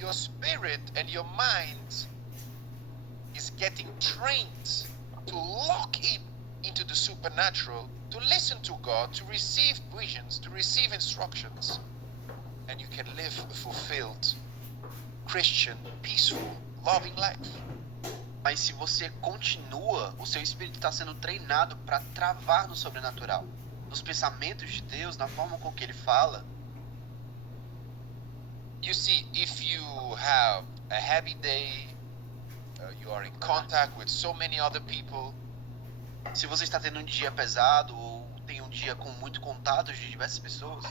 your spirit and your mind is getting trained to lock in into the supernatural, to listen to God, to receive visions, to receive instructions, and you can live a fulfilled, Christian, peaceful, loving life. Mas se você continua, o seu espírito está sendo treinado para travar no sobrenatural, nos pensamentos de Deus, na forma com que Ele fala. You see, if you have a heavy day, you are in contact with so many other people. Se você está tendo um dia pesado ou tem um dia com muito contato de diversas pessoas,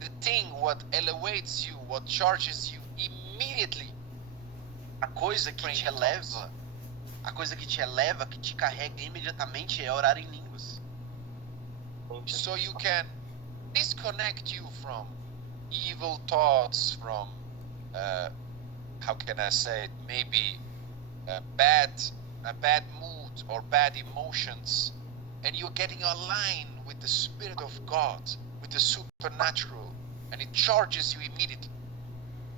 The thing what elevates you, what charges you immediately, a coisa que te eleva, que te carrega imediatamente é orar em línguas. so you can disconnect you from evil thoughts, from how can I say it, maybe a bad mood or bad emotions, and you're getting aligned with the Spirit of God, with the supernatural, and it charges you immediately.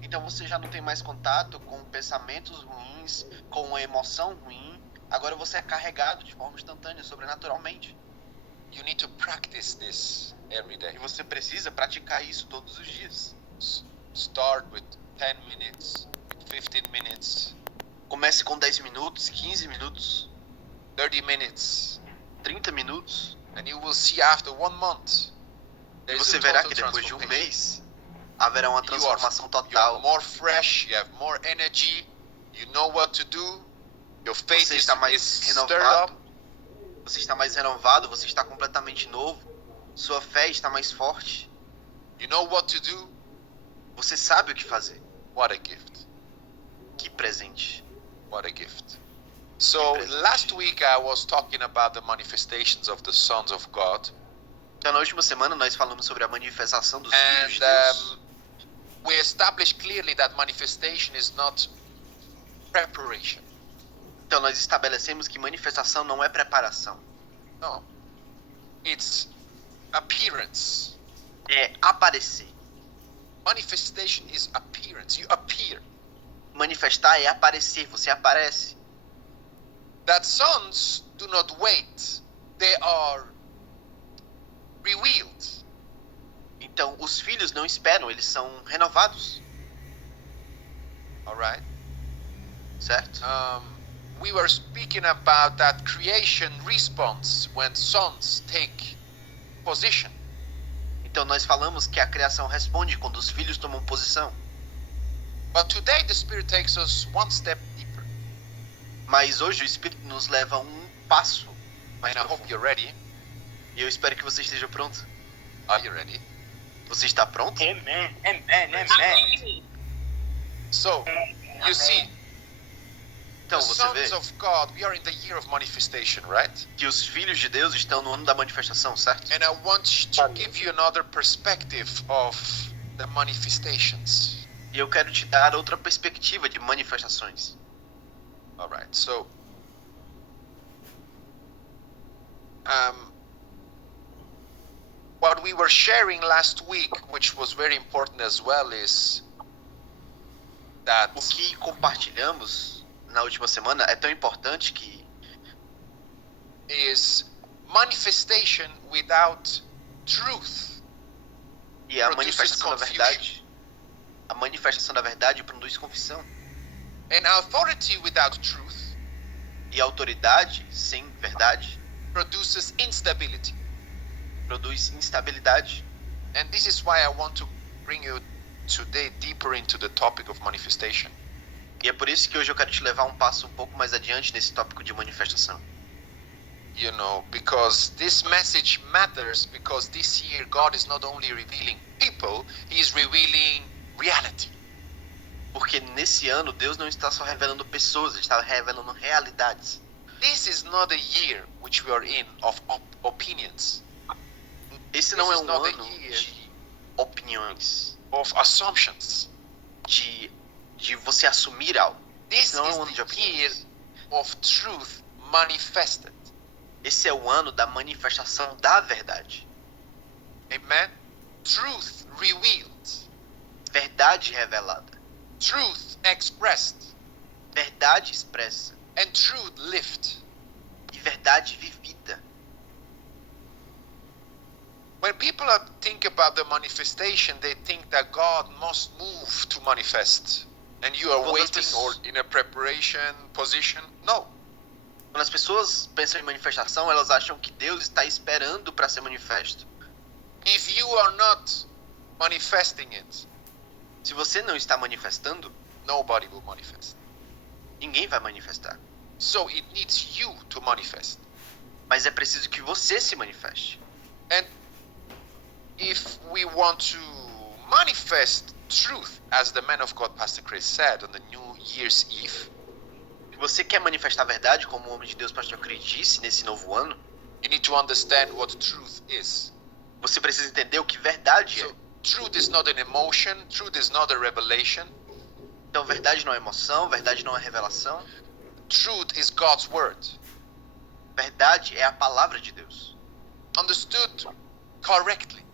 Então você já não tem mais contato com pensamentos ruins, com uma emoção ruim. Agora você é carregado de forma instantânea, sobrenaturalmente. You need to practice this every day. E você precisa praticar isso todos os dias. Start with 10 minutes, 15 minutes, Comece com 10 minutos, 15 minutos, 30 minutes, 30 minutos. and you will see after 1 month. E There is você a verá total que depois de um transformation. mês haverá uma transformação You are total. more fresh, you have more energy, you know what to do, your faith Você is está mais stirred renovado. up, Você está mais renovado, você está completamente novo. Sua fé está mais forte. you know what to do. Você sabe o que fazer. What a gift. Que presente. What a gift. So last week I was talking about the manifestations of the sons of God, Então na última semana nós falamos sobre a manifestação dos filhos de and Deus. we established clearly that manifestation is not preparation. Então nós estabelecemos que manifestação não é preparação. No. It's appearance. É aparecer. Manifestation is appearance. You appear. Manifestar é aparecer, você aparece. That sons do not wait. They are revealed. Então os filhos não esperam, eles são renovados, All right. certo? We were speaking about that creation response when sons take position. Então nós falamos que a criação responde quando os filhos tomam posição. But today the Spirit takes us one step deeper. Mas hoje o Espírito nos leva um passo mais And I hope profundo. you're ready. E eu espero que você esteja pronto. Are you ready? Você está pronto? Amen, amen, amen. So, you see, Então the você vê sons of God, we are in the year of manifestation, right? que os filhos de Deus estão no ano da manifestação, certo? And I want to give you another perspective of the manifestations. E eu quero te dar outra perspectiva de manifestações. All right. So, what we were sharing last week, which was very important as well, is that O que compartilhamos na última semana é tão importante que is manifestation without truth. e a Produces manifestação da confusion. verdade, a manifestação da verdade produz confusão. And authority without truth E a autoridade sem verdade produces instability. produz instabilidade. And this is why I want to bring you today deeper into the topic of manifestation. E é por isso que hoje eu quero te levar um passo um pouco mais adiante nesse tópico de manifestação. You know, because this message matters, because this year God is not only revealing people, He is revealing reality. Porque nesse ano Deus não está só revelando pessoas, Ele está revelando realidades. This is not a year which we are in of opinions, Esse não This é is um not a ano year. de opiniões, of assumptions. de você assumir algo. This Esse não é is um ano de the year opiniões. of truth manifested. Esse é o ano da manifestação da verdade. Amen? Truth revealed. Verdade revelada. truth expressed, verdade expressa and truth lived. e verdade vivida. When people think about the manifestation, they think that God must move to manifest. And you are Quando as waiting pessoas- or in a preparation position. No. Quando as pessoas pensam em manifestação, elas acham que Deus está esperando para ser manifesto. If you are not manifesting it, Se você não está manifestando, nobody will manifest. ninguém vai manifestar. So it needs you to manifest. Mas é preciso que você se manifeste. And if we want to manifest truth, as the man of God, Pastor Chris, said on the New Year's Eve, Se você quer manifestar a verdade, como o homem de Deus, pastor Chris, disse nesse novo ano, you need to understand what truth is. você precisa entender o que verdade é. So truth is not an emotion, truth is not a revelation. Então, verdade não é emoção, verdade não é revelação. Truth is God's word. Verdade é a palavra de Deus. Understood correctly,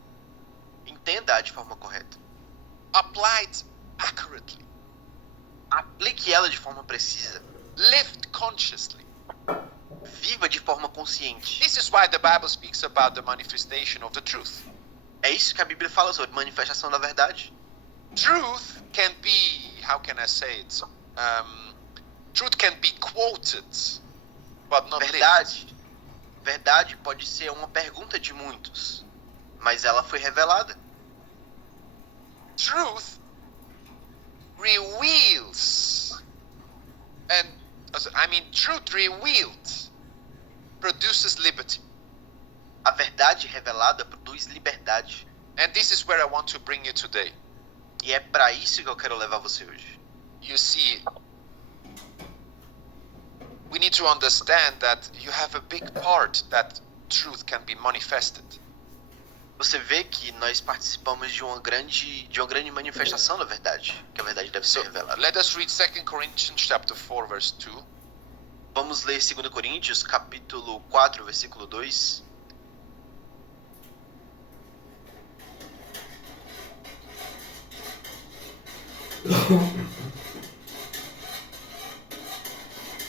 Entenda-a de forma correta. applied accurately, Aplique ela de forma precisa. lived consciously. Viva de forma consciente. This is why the Bible speaks about the manifestation of the truth. É isso que a Bíblia fala sobre manifestação da verdade. Truth can be, how can I say it? Truth can be quoted, but not lived. Verdade. Verdade pode ser uma pergunta de muitos, mas ela foi revelada. Truth reveals, and truth revealed produces liberty. A verdade revelada produz liberdade. And this is where I want to bring you today. E é para isso que eu quero levar você hoje. You see, we need to understand that you have a big part that truth can be manifested. Você vê que nós participamos de uma grande manifestação da verdade, que a verdade deve So ser revelada. let us read 2 Corinthians chapter 4 verse 2. Vamos ler 2 Coríntios, capítulo 4, versículo 2.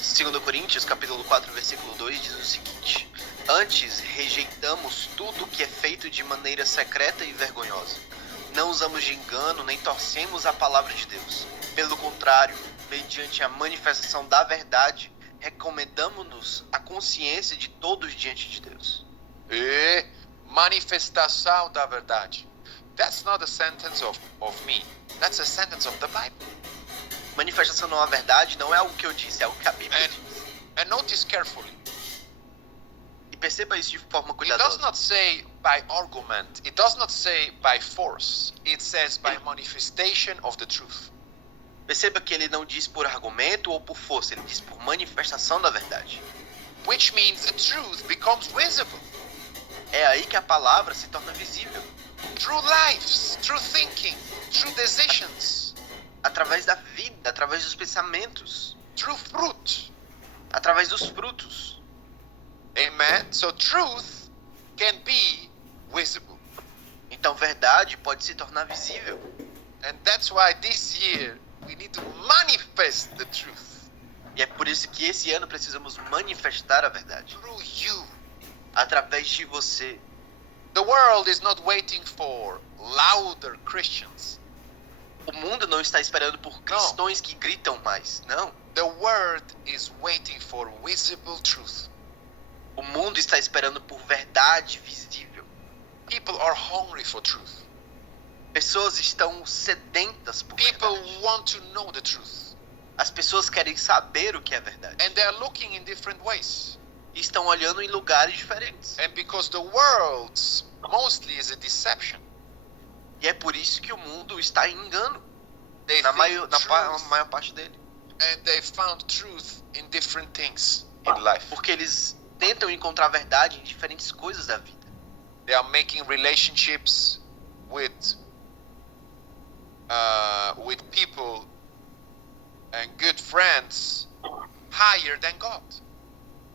Segundo Coríntios, capítulo 4, versículo 2 diz o seguinte: Antes rejeitamos tudo que é feito de maneira secreta e vergonhosa. Não usamos de engano nem torcemos a palavra de Deus. Pelo contrário, mediante a manifestação da verdade, recomendamos-nos a consciência de todos diante de Deus. E manifestação da verdade. That's not a sentence of me. That's a sentence of the Bible. Manifestação da verdade não é algo que eu disse, é algo que a Bíblia diz. And notice carefully. E perceba isso de forma It does cuidadosa. not say by argument. It does not say by force. It says by manifestation of the truth. Perceba que ele não diz por argumento ou por força, ele diz por manifestação da verdade. Which means the truth becomes visible. É aí que a palavra se torna visível. Through lives, through thinking, through decisions, Através da vida, através dos pensamentos, through fruit. através dos frutos. Amen. So truth can be visible. Então verdade pode se tornar visível. And that's why this year we need to manifest the truth E é por isso que esse ano precisamos manifestar a verdade. through you. Através de você. The world is not waiting for louder Christians. O mundo não está esperando por cristãos que gritam mais. Não. The world is waiting for visible truth. O mundo está esperando por verdade visível. People are hungry for truth. Pessoas estão sedentas por People verdade. want to know the truth. As pessoas querem saber o que é verdade. And they are looking in different ways. E estão olhando em lugares diferentes. And because the world mostly is a deception, E é por isso que o mundo está em engano. they Na think maior parte dele. and they found truth in different things in life. Porque eles tentam encontrar verdade em diferentes coisas da vida. They are making relationships with people and good friends higher than God.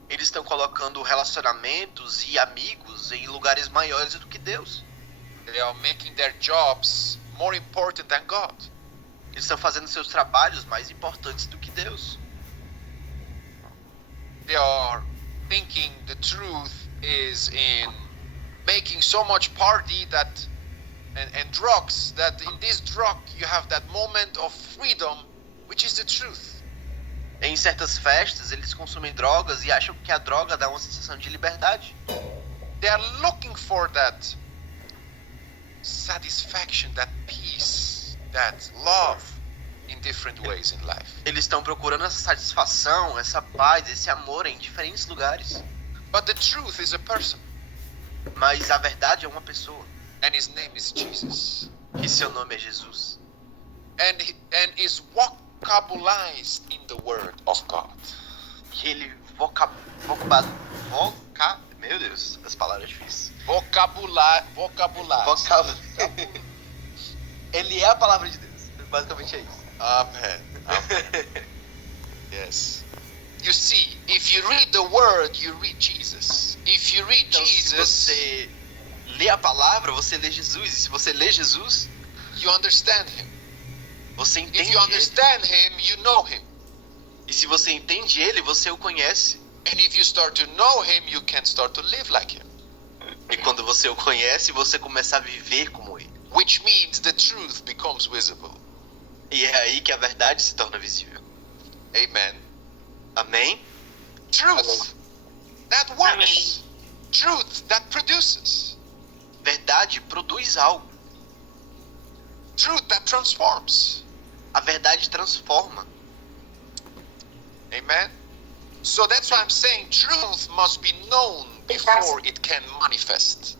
Eles estão colocando relacionamentos e amigos em lugares maiores do que Deus. They are making their jobs more important than God. Eles Eles estão fazendo seus trabalhos mais importantes do que Deus. They are thinking the truth is in making so much party that and drugs, that in this drug you have that moment of freedom, which is the truth. Em certas festas, eles consomem drogas e acham que a droga dá uma sensação de liberdade. They are looking for that satisfaction, that peace, that love in different ways in life. Eles estão procurando essa satisfação, essa paz, esse amor em diferentes lugares. But the truth is a person, Mas a verdade é uma pessoa, and his name is Jesus, e seu nome é Jesus. and is vocabulized in the Word of God. Que ele meu Deus, as palavras difíceis. Vocabulized. Ele é a palavra de Deus. Basicamente é isso. Amen. Yes. You see, if you read the Word, you read Jesus. If you read Então, se Jesus, você lê a palavra, você lê Jesus. E se você lê Jesus, you understand Him. você If entende you ele. understand Him, you know Him. E se você entende ele, você o conhece. And if you start to know Him, you can start to live like Him. E quando você o conhece, você começa a viver como ele. Which means the truth becomes visible. E é aí que a verdade se torna visível. Amen. Amém? Truth that works. Truth that produces. Verdade produz algo. Truth that transforms. A verdade transforma. Amen. So that's why I'm saying truth must be known before it can manifest.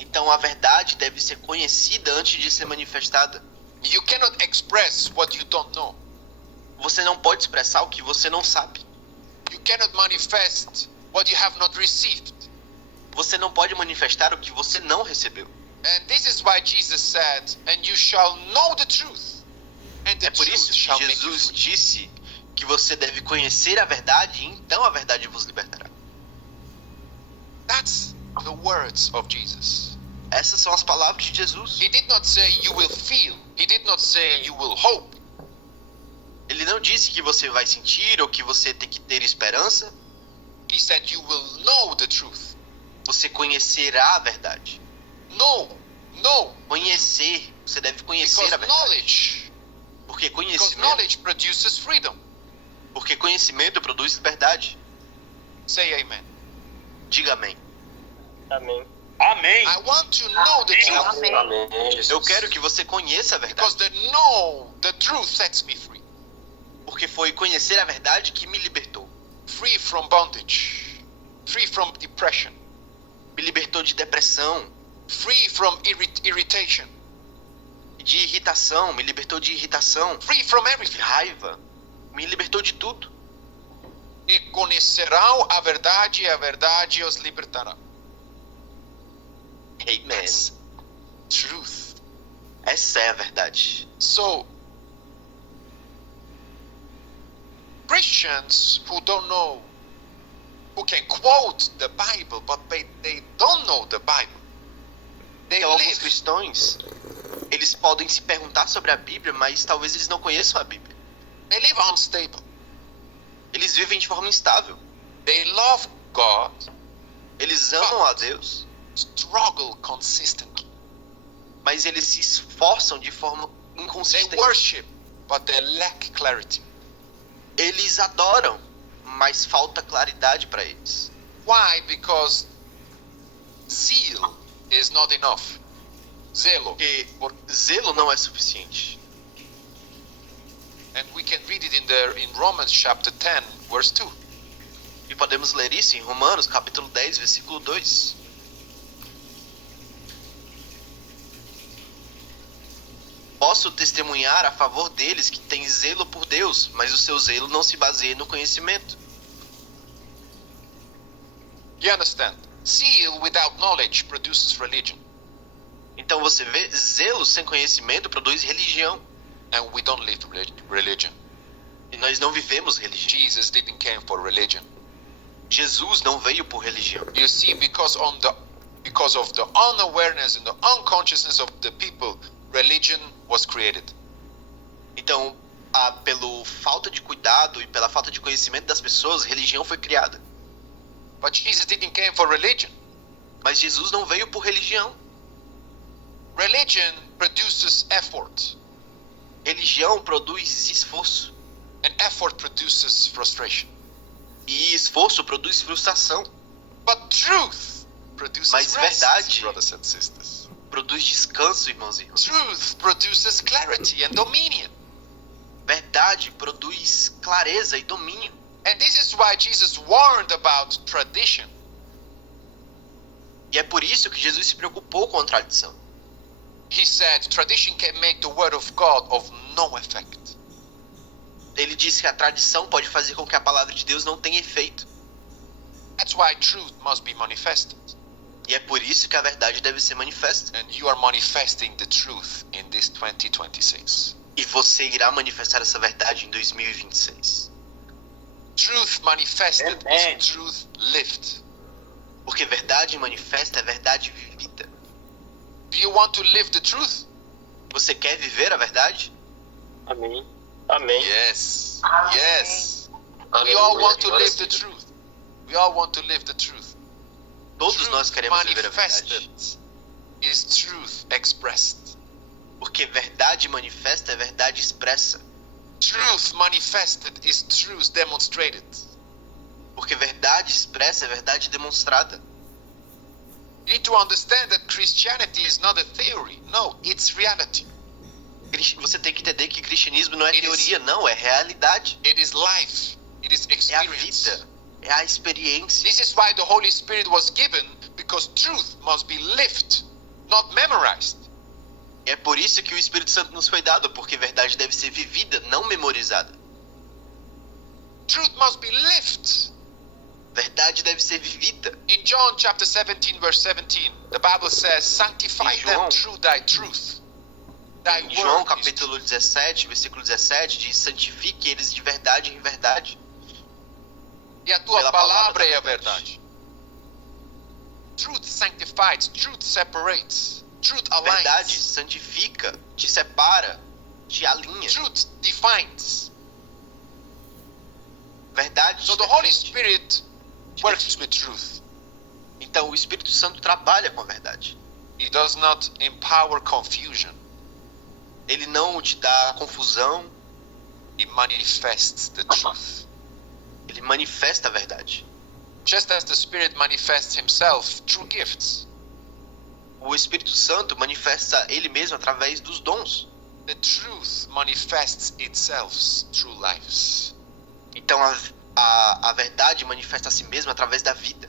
Então a verdade deve ser conhecida antes de ser manifestada. You cannot express what you don't know. Você não pode expressar o que você não sabe. You cannot manifest what you have not received. Você não pode manifestar o que você não recebeu. And this is why Jesus said, and you shall know the truth, and the É por truth isso que shall make you Jesus free. disse que você deve conhecer a verdade e então a verdade vos libertará. That's the words of Jesus. Essas são as palavras de Jesus. He did not say you will feel. He did not say you will hope. Ele não disse que você vai sentir ou que você tem que ter esperança. He said you will know the truth. Você conhecerá a verdade. Know. Conhecer. Você deve conhecer Because a verdade. knowledge. Porque Because conhecimento, knowledge produces freedom. porque conhecimento produz liberdade. Say amen. Diga amém. Amém. Amém. I want to know the truth. Amém. Amém. Jesus. Eu quero que você conheça a Because verdade. the truth sets me free. Porque foi conhecer a verdade que me libertou. Free from bondage. Free from depression. Me libertou de depressão, Free from irritation. de irritação, me libertou de irritação, Free from de everything. raiva. Me libertou de tudo. E conhecerão a verdade e a verdade os libertará. Amen. That's truth. Essa é a verdade. So, Christians who don't know, who can quote the Bible, but they don't know the Bible. They Então, alguns live, cristãos, eles podem se perguntar sobre a Bíblia, mas talvez eles não conheçam a Bíblia. they live unstable. Eles vivem de forma instável. They love God, Eles amam a Deus, struggle consistently. mas eles se esforçam de forma They inconsistente. worship, but they lack clarity. Eles adoram, mas falta claridade para eles. Why? Because zeal is not enough. Zelo. Porque zelo não é suficiente. And we can read it in Romans chapter 10, verse 2. E podemos ler isso em Romanos, capítulo 10, versículo 2. Posso testemunhar a favor deles que têm zelo por Deus, mas o seu zelo não se baseia no conhecimento. You understand? Zeal without knowledge produces religion. Então você vê, zelo sem conhecimento produz religião. And we don't live religion. E nós não vivemos religião. Jesus didn't come for religion. Jesus não veio por religião. You see, because of the unawareness and the unconsciousness of the people, religion was created. Então Então, pela falta de cuidado e pela falta de conhecimento das pessoas, religião foi criada. But Jesus didn't come for religion. Mas Jesus não veio por religião. Religion produces effort, Religião produz esforço. and effort produces frustration. E esforço produz frustração. But truth produces Mas rest, verdade- brothers and sisters. Produz descanso, irmãos e irmãs. Truth produces clarity and dominion. Verdade produz clareza e domínio. And this is why Jesus warned about tradition. E é por isso que Jesus se preocupou com a tradição. He said tradition can make the word of God of no effect. Ele disse que a tradição pode fazer com que a palavra de Deus não tenha efeito. That's why truth must be manifested. E é por isso que a verdade deve ser manifesta. And you are manifesting the truth in this 2026. E você irá manifestar essa verdade em 2026. Truth manifested Amen. is truth lived. Porque verdade manifesta é verdade vivida. Do you want to live the truth? Você quer viver a verdade? Amém. Amém. Yes. Amen. Yes. We Aleluia. all want to Glória live the a Deus. truth. We all want to live the truth. Todos nós Truth queremos viver a manifested verdade. is truth expressed. Porque verdade manifesta é verdade expressa. Truth manifested is truth demonstrated. Porque verdade expressa é verdade demonstrada. You need to understand that Christianity is not a theory. No, it's reality. Você tem que entender que cristianismo não é It is- teoria, não, é realidade. It is life. It is É a experience. vida, é a experiência. This is why the Holy Spirit was given, because truth must be lived, not memorized. E é por isso que o Espírito Santo nos foi dado, porque verdade deve ser vivida, não memorizada. Truth must be lived. Verdade deve ser vivida. In John chapter 17, verse 17, the Bible says, sanctify Em them João- through thy truth. Thy Em João word is capítulo 17, versículo 17, diz: santifique eles de verdade em verdade. E a tua pela palavra palavra é da a verdade. Truth sanctifies, truth separates, truth Verdade aligns, santifica, te separa, te alinha. truth defines. Verdade So te the Holy defende. Spirit works with truth. Então o Espírito Santo trabalha com a verdade. He does not empower confusion. Ele não te dá confusão, He manifests the truth. ele manifesta a verdade. Just as the Spirit manifests himself through gifts, O Espírito Santo manifesta ele mesmo através dos dons. the truth manifests itself through lives. Então a verdade manifesta a si mesma através da vida.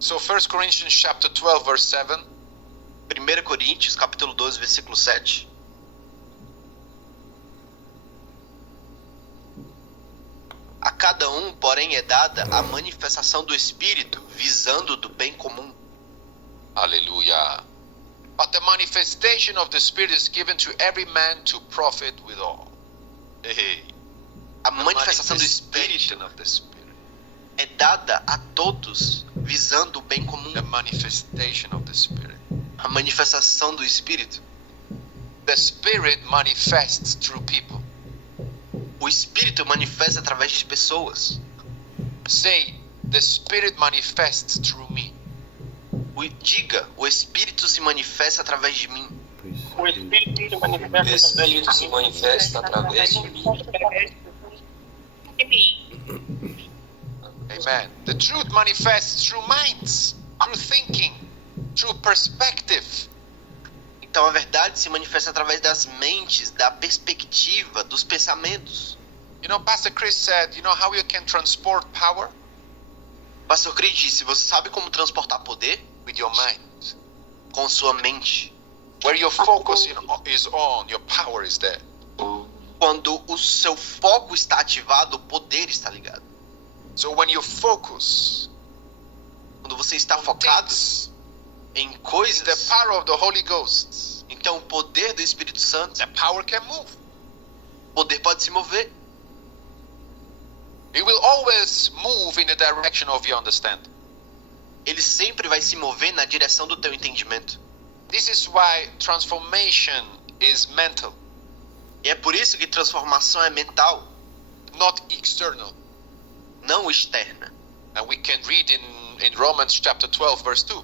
So 1 Corinthians chapter 12 verse 7, 1 Coríntios capítulo 12, versículo 7. A cada um, porém, é dada a manifestação do Espírito, visando do bem comum. hallelujah. But the manifestation of the Spirit is given to every man to profit withal. Hey, A the manifestação do Espírito manifestation of the Spirit. é dada a todos, visando o bem comum. The manifestation of the Spirit. A manifestação do Espírito. The Spirit manifests through people. O Espírito manifesta através de pessoas. Say, the Spirit manifests through me. Diga, o Espírito se manifesta através de mim. O Espírito se manifesta O Espírito se manifesta através de mim. Amen. The truth manifests through minds, through thinking, through perspective. Então a verdade se manifesta através das mentes, da perspectiva, dos pensamentos. You know, Pastor Chris said, you know how you can transport power? Pastor Cris disse, você sabe como transportar poder? With your mind. Com sua mente. Where your focus is on, your power is there. Quando o seu foco está ativado, o poder está ligado. So when you focus Quando você está on focado things, em it's the coisas, power of the Holy Ghost. então o poder do Espírito Santo, The power can move. o poder pode se mover. It will always move in the direction of your understanding. Ele sempre vai se mover na direção do teu entendimento. This is why transformation is mental. E é por isso que transformação é mental, not external. não externa. And we can read in Romans chapter 12 verse 2.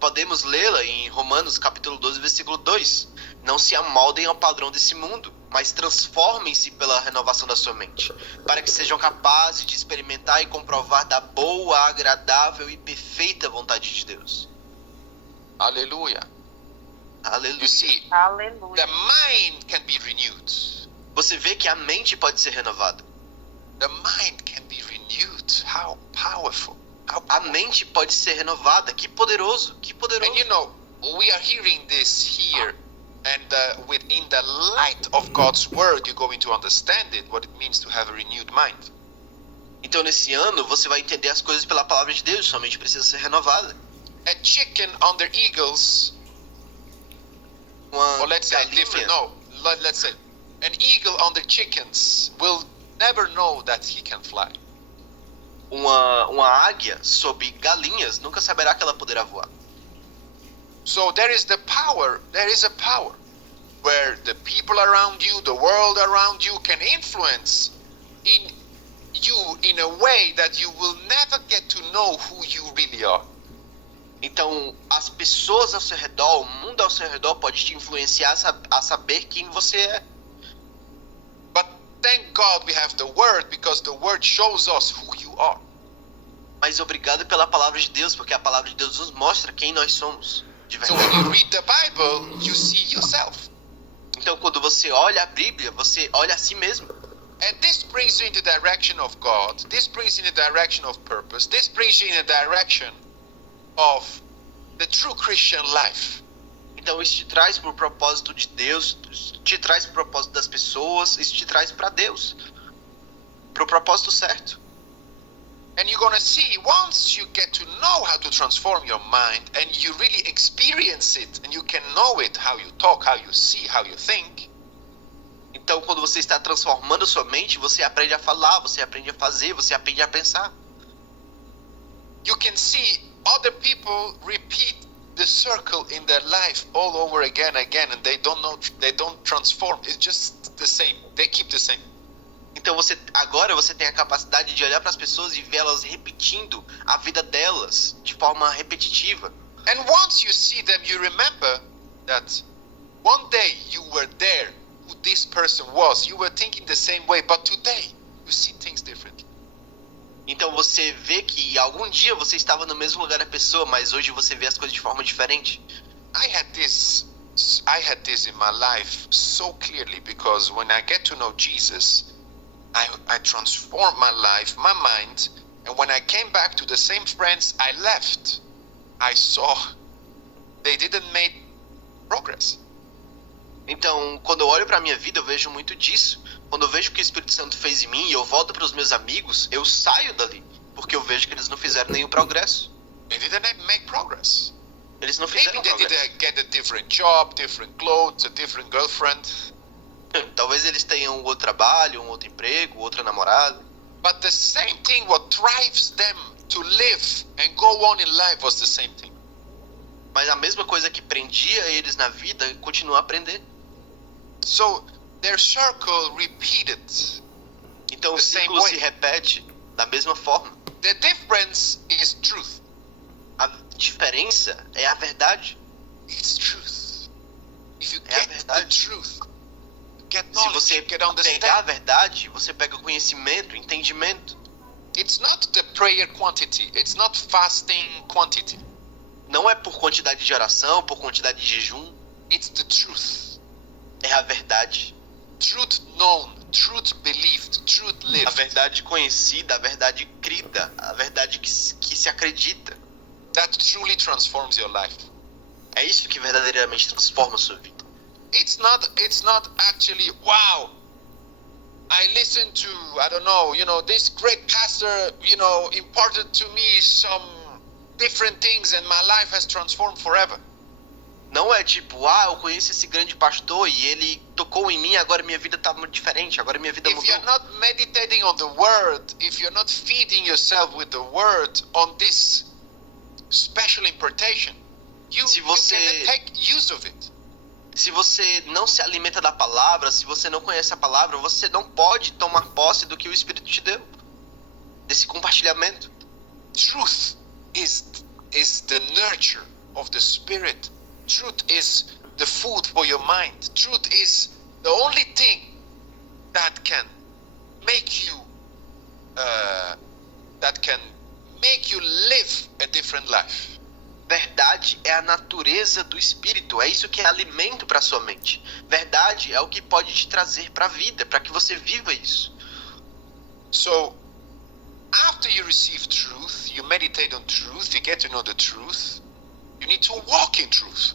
Podemos lê-la em Romanos capítulo 12, versículo 2. Não se amoldem ao padrão desse mundo, mas transformem-se pela renovação da sua mente, para que sejam capazes de experimentar e comprovar da boa, agradável e perfeita vontade de Deus. Hallelujah. Aleluia. You see, Aleluia. the mind can be renewed. Você vê que a mente pode ser renovada. The mind can be renewed. How powerful. A mente pode ser renovada. Que poderoso, que poderoso. And you know, we are hearing this here, and within the light of God's word, you're going to understand it, what it means to have a renewed mind. Então nesse ano você vai entender as coisas pela palavra de Deus. Sua mente precisa ser renovada. A chicken under eagles, Uma or let's say galinha, different. No, let's say an eagle under chickens will never know that he can fly. uma águia sob galinhas nunca saberá que ela poderá voar. So there is a power where the people around you, the world around you can influence in you in a way that you will never get to know who you really are. Então, as pessoas ao seu redor, o mundo ao seu redor pode te influenciar a saber quem você é. But thank God we have the word, because the word shows us who you are. Mas obrigado pela palavra de Deus, porque a palavra de Deus nos mostra quem nós somos, de So verdade. when you read the Bible, you see yourself. Então, quando você olha a Bíblia, você olha a si mesmo. And this brings you in the direction of God. This brings you in the direction of purpose. This brings you in the direction of the true Christian life. Então, isso te traz para o propósito de Deus, isso te traz para o propósito das pessoas, isso te traz para Deus, para o propósito certo. And you're going to see, once you get to know how to transform your mind and you really experience it and you can know it, how you talk, how you see, how you think, Então, quando você está transformando sua mente, você aprende a falar, você aprende a fazer, você aprende a pensar. you can see other people repeat the circle in their life all over again and they don't transform. It's just the same. They keep the same. Então, agora você tem a capacidade de olhar para as pessoas e vê-las repetindo a vida delas de forma repetitiva. And once you see them, you remember that one day you were there, who this person was. You were thinking the same way, but today you see things differently. Então você vê que algum dia você estava no mesmo lugar da pessoa, mas hoje você vê as coisas de forma diferente. I had this in my life so clearly, because when I get to know Jesus, I transformed my life, my mind, and when I came back to the same friends I left, I saw they didn't make progress. Então, quando eu olho para a minha vida, eu vejo muito disso. Quando eu vejo o que o Espírito Santo fez em mim e eu volto para os meus amigos, eu saio dali, porque eu vejo que eles não fizeram nenhum progresso. They didn't make progress. Eles não Maybe fizeram they progresso. didn't get a different job, different clothes, a different girlfriend. Talvez eles tenham um outro trabalho, um outro emprego, outra namorada. But the same thing, what drives them to live and go on in life was the same thing. Mas a mesma coisa que prendia eles na vida, continua a prender. So their circle repeated. Então o The same ciclo way. se repete da mesma forma. The difference is truth. A diferença é a verdade. It's truth. If you É a get the verdade. truth, you get Se knowledge, você you get pegar a understanding. verdade, você pega conhecimento, entendimento. It's not the prayer quantity. It's not fasting quantity. Não é por quantidade de oração, por quantidade de jejum. It's the truth. É a verdade. Truth known, truth believed, truth A lived. verdade conhecida, a verdade crida, a verdade que se acredita. That truly transforms your life. É isso que verdadeiramente transforma a sua vida. It's not actually, wow, I listened to, I don't know, this great pastor, imparted to me some different things and my life has transformed forever. Não é tipo, eu conheço esse grande pastor e ele tocou em mim, agora minha vida tá muito diferente, agora minha vida If mudou. you're not meditating on the word, if you're not feeding yourself with the word on this special impartation, you Se você- cannot take use of it. Se você não se alimenta da palavra, se você não conhece a palavra, você não pode tomar posse do que o Espírito te deu. Desse compartilhamento. Truth is the nurture of the spirit. Truth is the food for your mind. Truth is the only thing that can make you live a different life. Verdade é a natureza do Espírito, é isso que é alimento para sua mente. Verdade é o que pode te trazer para a vida, para que você viva isso. So, after you receive truth, you meditate on truth, you get to know the truth, you need to walk in truth.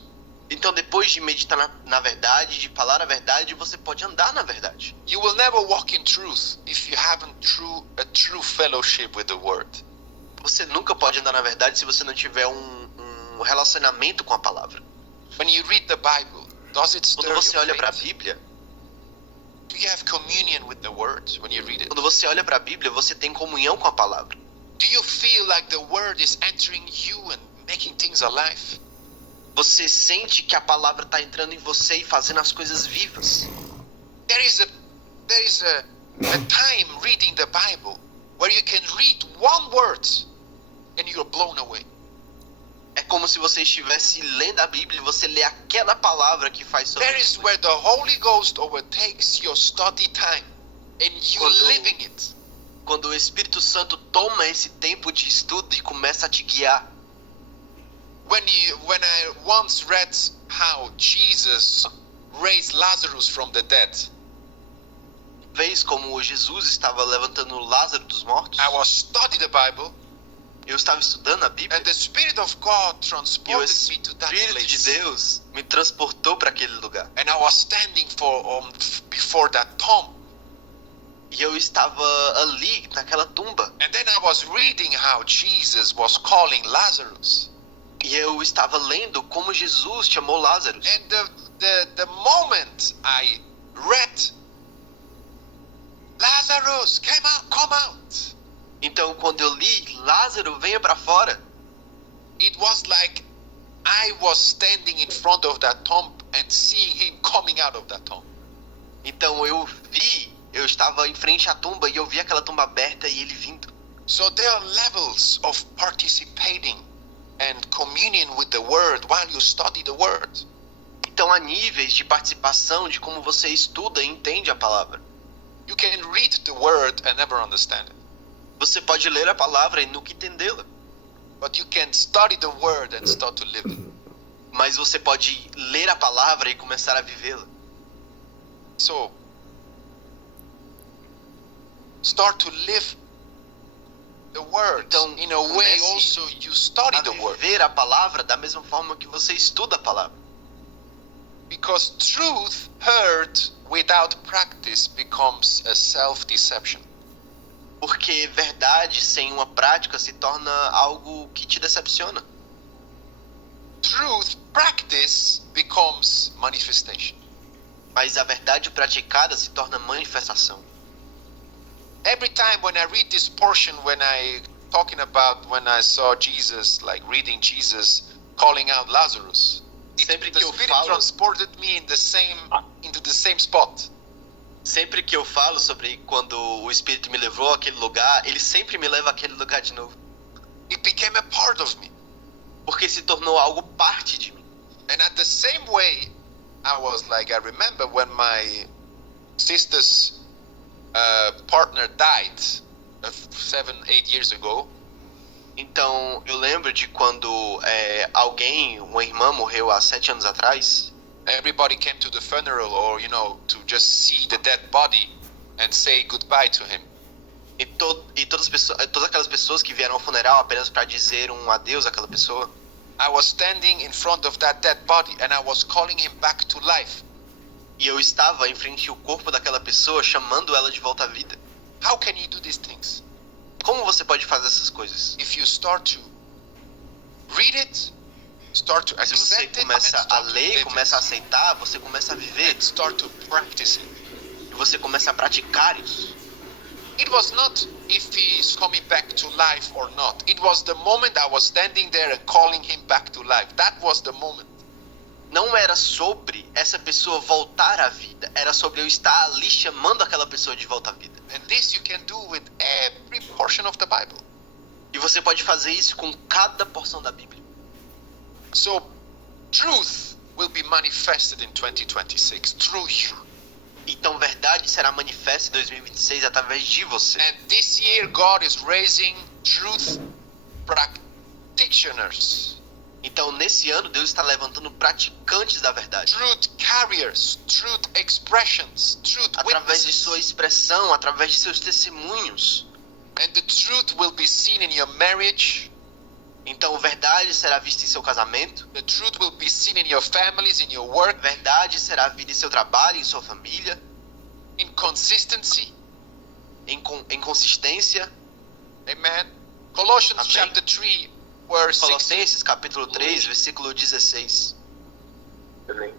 Então, depois de meditar na verdade, de falar a verdade, você pode andar na verdade. You will never walk in truth if you haven't a true fellowship with the Word. Você nunca pode andar na verdade se você não tiver um relacionamento com a palavra. When you read the Bible, does it stir Quando você your olha para a faith? Bíblia, Do you have communion with the Word when you read it? quando você olha para a Bíblia, você tem comunhão com a palavra. Do you feel like the Word is entering you and making things alive? Você sente que a palavra está entrando em você e fazendo as coisas vivas. There is a time reading the Bible where you can read one word and you're blown away. É como se você estivesse lendo a Bíblia e você lê aquela palavra que faz sobre There is where the Holy Ghost overtakes your study time and you Quando- living it. Quando o Espírito Santo toma esse tempo de estudo e começa a te guiar. When I once read how Jesus raised Lazarus from the dead, Vez como Jesus estava levantando Lázaro dos mortos, I was studying the Bible eu estava estudando a Bíblia and the Spirit of God e o transported me to that Espírito de place. Deus me transportou para aquele lugar. And I was standing before that tomb. E eu estava ali, naquela tumba. And then I was reading how Jesus was calling Lazarus. E eu estava lendo como Jesus chamou Lázaro. And the moment I read, Lazarus, come out. Então, quando eu li, Lázaro, venha para fora. It was like I was standing in front of that tomb and seeing him coming out of that tomb. Então eu estava em frente à tumba e eu vi aquela tumba aberta e ele vindo. So there are levels of participating and communion with the Word while you study the Word. Então há níveis de participação de como você estuda e entende a palavra. You can read the Word and never understand it. Você pode ler a palavra e nunca entendê-la. But you can study the Word and start to live it. Mas você pode ler a palavra e começar a vivê-la. So, start to live the Word. Então, In a way comece also you study A the Word. viver a palavra da mesma forma que você estuda a palavra. Because truth heard without practice becomes a self-deception. Porque verdade sem uma prática se torna algo que te decepciona. Truth practice becomes manifestation. Mas a verdade praticada se torna manifestação. Every time when I read this portion, when I saw Jesus, like reading Jesus calling out Lazarus, Sempre the que eu Spirit falo, transported me into the same spot. sempre que eu falo sobre quando o Espírito me levou àquele lugar, ele sempre me leva àquele lugar de novo. It became a part of me. Porque se tornou algo parte de mim. And at the same way, I remember when my sister's partner died 7-8 years ago. Então, eu lembro de quando uma irmã morreu há 7 anos atrás. Everybody came to the funeral or, to just see the dead body and say goodbye to him. E todas aquelas pessoas que vieram ao funeral apenas para dizer um adeus àquela pessoa. I was standing in front of that dead body and I was calling him back to life. E eu estava em frente ao corpo daquela pessoa, chamando ela de volta à vida. How can you do these things? Como você pode fazer essas coisas? If you start to read it, start to Se você accept it, and começa a start to ler, live começa a it, aceitar, você começa a viver. and start to practice it. E você começa a praticar isso. It was not if he is coming back to life or not. It was the moment I was standing there and calling him back to life. That was the moment. não era sobre essa pessoa voltar à vida, era sobre eu estar ali chamando aquela pessoa de volta à vida. And this you can do with every portion of the Bible. E você pode fazer isso com cada porção da Bíblia. So, truth will be manifested in 2026 through you. Então, verdade será manifesta em 2026 através de você. And this year, God is raising truth practitioners, Então, nesse ano, Deus está levantando praticantes da verdade. truth carriers, truth expressions, truth Através de witnesses. sua expressão, através de seus testemunhos. And the truth will be seen in your marriage. Então, verdade será vista em seu casamento. The truth will be seen in your families, in your work, Verdade será vista em seu trabalho, em sua família. in consistency. Em consistência. Amen. Colossians Amém. chapter 3, verse 16. Colossenses capítulo 3, versículo 16. Amém.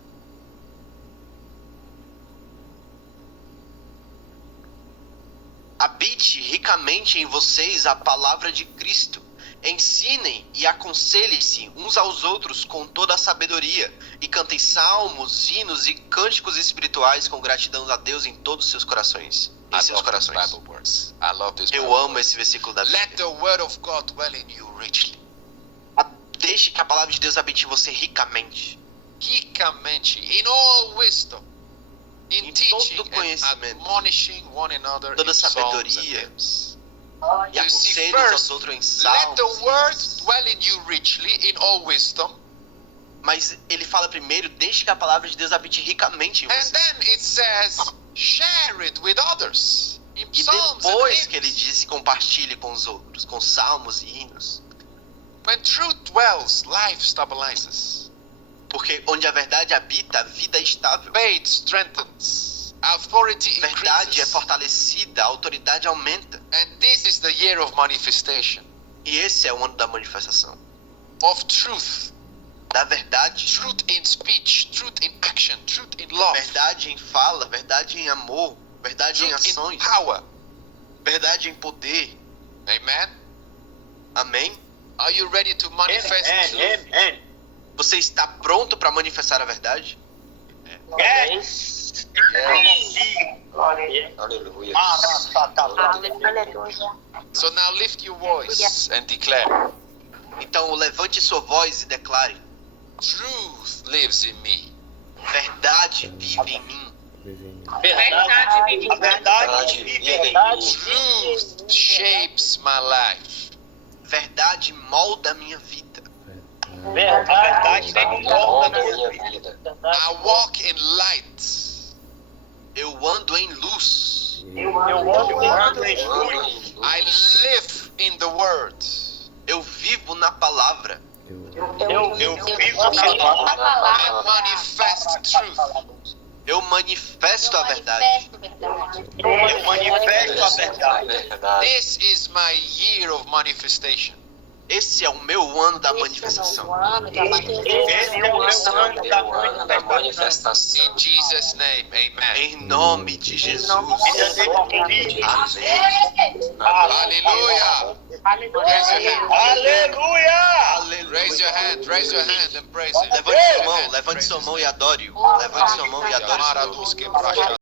Habite ricamente em vocês a palavra de Cristo. Ensinem e aconselhem-se uns aos outros com toda a sabedoria. E cantem salmos, hinos e cânticos espirituais com gratidão a Deus em todos os seus corações. Em I seus love this corações. Bible verse. I love this Eu Bible amo verse. esse versículo da Bíblia. Let the word of God dwell in you richly. Deixe que a palavra de Deus habite em você ricamente. Ricamente, in all wisdom, in Em teaching todo and conhecimento, admonishing one another toda in psalms and sabedoria, hymns. E You see, aconselhe uns aos first, outros em let the word salmos. dwell in you richly in all wisdom, Mas ele fala primeiro, deixe que a palavra de Deus habite ricamente em and você. then it says, share it with others in E psalms and depois que ele hymns. disse, compartilhe com os outros, com salmos e hinos. When truth dwells, life stabilizes. Porque onde a verdade habita, a vida é estável. Faith strengthens. Authority Verdade é increases. fortalecida, a autoridade aumenta. And this is the year of manifestation, E esse é o ano da manifestação. of truth. Da verdade. Truth in speech, truth in action, truth in love, Verdade em fala, verdade em amor, verdade em truth in ações, power. verdade em poder. Amen. Amém? Are you ready to manifest truth? Amen. Você está pronto para manifestar a verdade? Yes. Aleluia. Aleluia. So now lift your voice and declare, Então levante sua voz e declare: truth lives in me. verdade vive em mim. Verdade vive em Verdade vive em mim. Truth shapes my life. Verdade molda a minha vida. Verdade Molda a minha vida. I walk in light. Eu ando em luz. Eu ando em Ando luz. em I luz. live in the word. Eu vivo na palavra. Eu vivo na I palavra. manifest truth. Eu manifesto a verdade. Eu manifesto a verdade. Verdade. This is my year of manifestation. Esse é o meu ano da manifestação. Esse é o meu ano da Meu ano da manifestação. In Jesus' name, amen. Em nome de Jesus. Amém. Hallelujah. Raise your hand. Aleluia. Raise your hand. Raise your hand and praise Him. Levante sua mão e adore-o. Levante sua mão e adore o Senhor. Maraduske prasha